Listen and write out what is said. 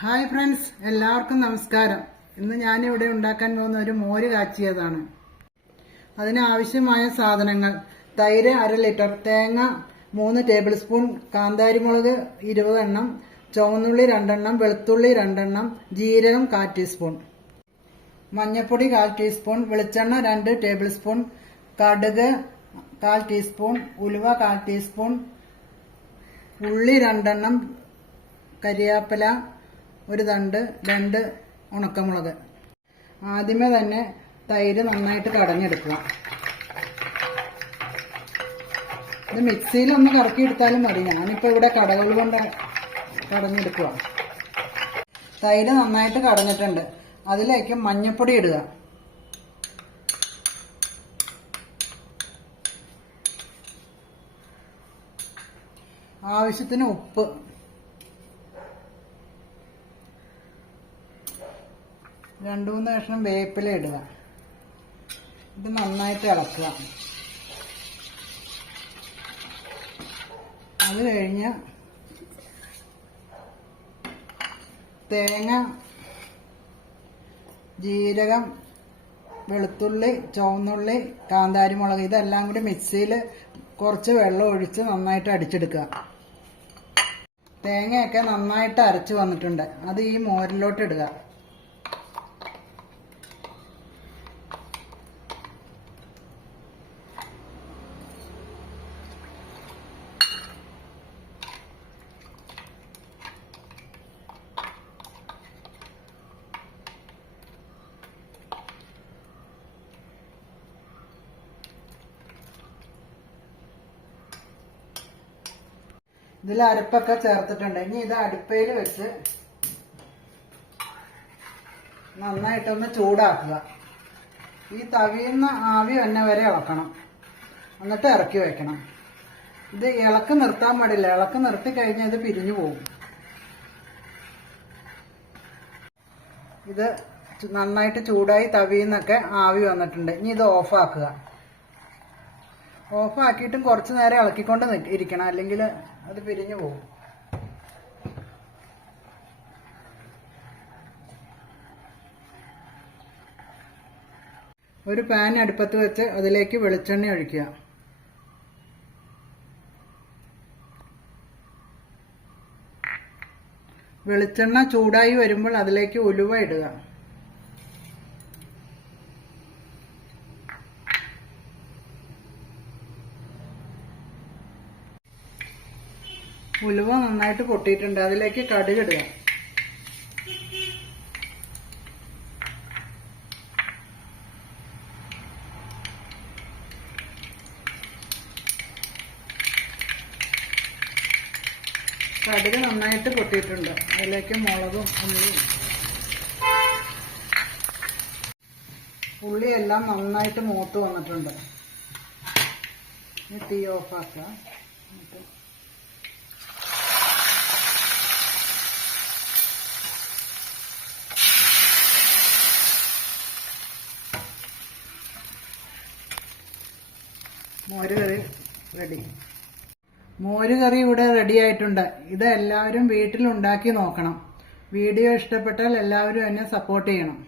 Hi friends എല്ലാവർക്കും നമസ്കാരം. ഇന്ന് ഞാനിവിടെ ഉണ്ടാക്കാൻ പോകുന്ന ഒരു മോര് കാച്ചിയതാണ്. അതിനാവശ്യമായ സാധനങ്ങൾ. തൈര് അര ലിറ്റർ തേങ്ങ മൂന്ന് ടേബിൾ സ്പൂൺ കാന്താരിമുളക് ഇരുപത് എണ്ണം ചുവന്നുള്ളി രണ്ടെണ്ണം വെളുത്തുള്ളി രണ്ടെണ്ണം ജീരകം കാൽ ടീസ്പൂൺ മഞ്ഞൾപ്പൊടി കാൽ ടീസ്പൂൺ വെളിച്ചെണ്ണ രണ്ട് ടേബിൾ സ്പൂൺ കടുക് കാൽ ടീസ്പൂൺ ഉലുവ കാൽ ടീസ്പൂൺ ഉള്ളി രണ്ടെണ്ണം കരിയാപ്പില ഒരു തണ്ട് രണ്ട് ഉണക്കമുളക്. ആദ്യമേ തന്നെ തൈര് നന്നായിട്ട് കടഞ്ഞെടുക്കുക. ഇത് മിക്സിയിൽ ഒന്ന് കറക്കി എടുത്താലും മതി. ഞാനിപ്പോൾ ഇവിടെ കടകൾ കൊണ്ട് കടഞ്ഞെടുക്കുക തൈര് നന്നായിട്ട് കടഞ്ഞിട്ടുണ്ട്. അതിലേക്ക് മഞ്ഞൾപ്പൊടി ഇടുക. ആവശ്യത്തിന് ഉപ്പ്. രണ്ടു മൂന്ന് കഷ്ണം വേപ്പില ഇടുക. ഇത് നന്നായിട്ട് ഇളക്കുക. അത് കഴിഞ്ഞ് തേങ്ങ ജീരകം വെളുത്തുള്ളി ചുവന്നുള്ളി കാന്താരിമുളക് ഇതെല്ലാം കൂടി മിക്സിയിൽ കുറച്ച് വെള്ളം ഒഴിച്ച് നന്നായിട്ട് അടിച്ചെടുക്കുക. തേങ്ങയൊക്കെ നന്നായിട്ട് അരച്ച് വന്നിട്ടുണ്ട്. അത് ഈ മോരിലോട്ട് ഇടുക. ഇതിൽ അരപ്പൊക്കെ ചേർത്തിട്ടുണ്ട്. ഇനി ഇത് അടുപ്പയിൽ വെച്ച് നന്നായിട്ടൊന്ന് ചൂടാക്കുക. ഈ തവിയുന്ന ആവി തന്നെ വരെ ഇളക്കണം എന്നിട്ട് ഇറക്കി വെക്കണം. ഇത് ഇളക്ക് നിർത്താൻ പാടില്ല. ഇളക്ക് നിർത്തി കഴിഞ്ഞാൽ ഇത് പിരിഞ്ഞു പോകും. ഇത് നന്നായിട്ട് ചൂടായി തവിന്നൊക്കെ ആവി വന്നിട്ടുണ്ട്. ഇനി ഇത് ഓഫാക്കുക. ഓഫാക്കിയിട്ടും കുറച്ച് നേരം ഇളക്കിക്കൊണ്ട് ഇരിക്കണം. അല്ലെങ്കിൽ അത് പിരിഞ്ഞു പോകും. ഒരു പാൻ അടുപ്പത്ത് വെച്ച് അതിലേക്ക് വെളിച്ചെണ്ണ ഒഴിക്കുക. വെളിച്ചെണ്ണ ചൂടായി വരുമ്പോൾ അതിലേക്ക് ഉലുവ ഇടുക. ഉലുവ നന്നായിട്ട് പൊട്ടിയിട്ടുണ്ട്. അതിലേക്ക് കടുക് ഇടുക. കടുക് നന്നായിട്ട് പൊട്ടിയിട്ടുണ്ട്. അതിലേക്ക് മുളകും ഉള്ളിയും. ഉള്ളിയെല്ലാം നന്നായിട്ട് മൂത്ത് വന്നിട്ടുണ്ട്. തീ ഓഫാക്കാം മോര് കറി റെഡി മോര് കറി ഇവിടെ റെഡി ആയിട്ടുണ്ട്. ഇത് എല്ലാവരും വീട്ടിൽ ഉണ്ടാക്കി നോക്കണം. വീഡിയോ ഇഷ്ടപ്പെട്ടാൽ എല്ലാവരും എന്നെ സപ്പോർട്ട് ചെയ്യണം.